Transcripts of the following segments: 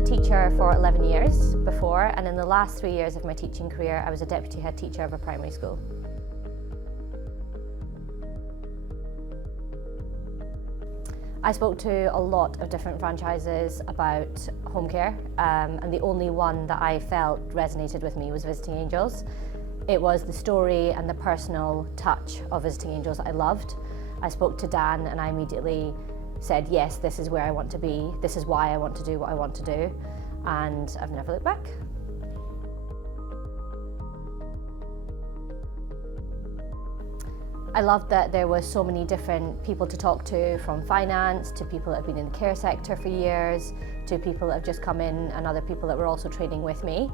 a teacher for 11 years before, and in the last 3 years of my teaching career, I was a deputy head teacher of a primary school. I spoke to a lot of different franchises about home care, and the only one that I felt resonated with me was Visiting Angels. It was the story and the personal touch of Visiting Angels that I loved. I spoke to Dan and I immediately said, yes, this is where I want to be, this is why I want to do what I want to do, and I've never looked back. I loved that there was so many different people to talk to, from finance to people that have been in the care sector for years, to people that have just come in and other people that were also training with me.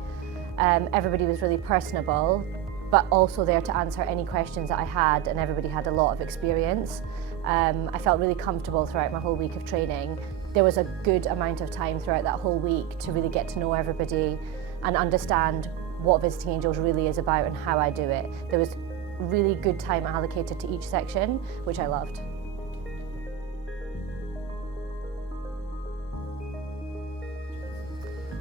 Everybody was really personable, but also there to answer any questions that I had, and everybody had a lot of experience. I felt really comfortable throughout my whole week of training. There was a good amount of time throughout that whole week to really get to know everybody and understand what Visiting Angels really is about and how I do it. There was really good time allocated to each section, which I loved.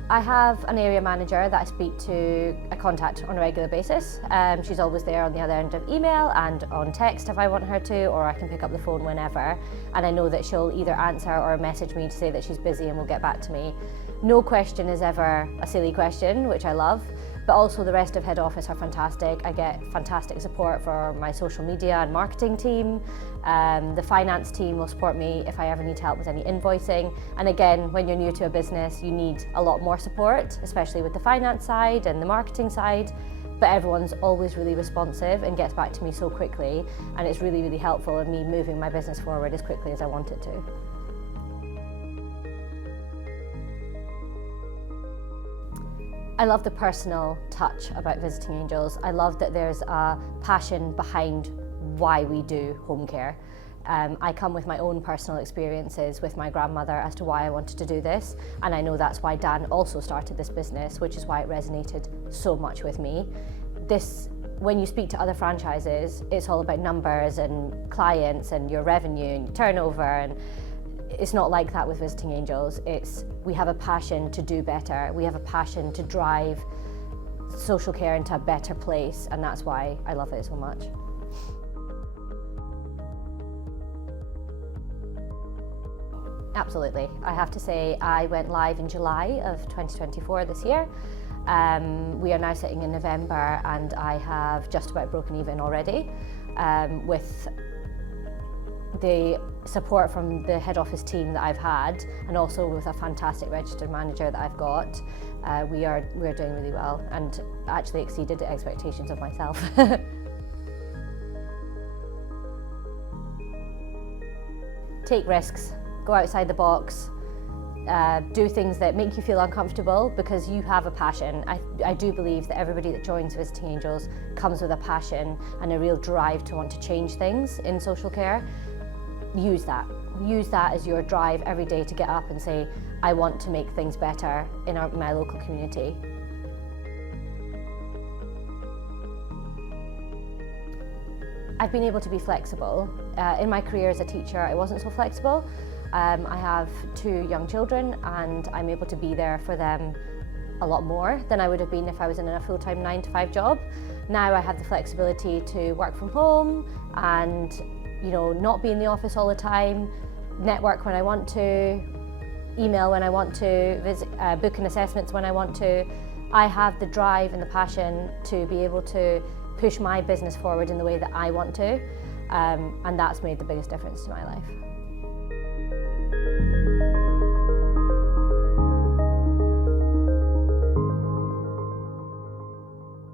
I have an area manager that I speak to, I contact on a regular basis. She's always there on the other end of email and on text if I want her to, or I can pick up the phone whenever. And I know that she'll either answer or message me to say that she's busy and will get back to me. No question is ever a silly question, which I love. But also the rest of head office are fantastic. I get fantastic support for my social media and marketing team. The finance team will support me if I ever need help with any invoicing. And again, when you're new to a business, you need a lot more support, especially with the finance side and the marketing side. But everyone's always really responsive and gets back to me so quickly. And it's really, really helpful in me moving my business forward as quickly as I want it to. I love the personal touch about Visiting Angels. I love that there's a passion behind why we do home care. I come with my own personal experiences with my grandmother as to why I wanted to do this, and I know that's why Dan also started this business, which is why it resonated so much with me. When you speak to other franchises, it's all about numbers and clients and your revenue and your turnover, and it's not like that with Visiting Angels. We have a passion to do better. We have a passion to drive social care into a better place, and that's why I love it so much. Absolutely. I have to say I went live in July of 2024 this year. We are now sitting in November and I have just about broken even already with the support from the head office team that I've had, and also with a fantastic registered manager that I've got. We're doing really well and actually exceeded the expectations of myself. Take risks, go outside the box, do things that make you feel uncomfortable because you have a passion. I do believe that everybody that joins Visiting Angels comes with a passion and a real drive to want to change things in social care. Use that as your drive every day to get up and say, I want to make things better in my local community. I've been able to be flexible. In my career as a teacher, I wasn't so flexible. I have 2 young children and I'm able to be there for them a lot more than I would have been if I was in a full-time 9-to-5 job. Now I have the flexibility to work from home and not be in the office all the time, network when I want to, email when I want to, book in assessments when I want to. I have the drive and the passion to be able to push my business forward in the way that I want to, and that's made the biggest difference to my life.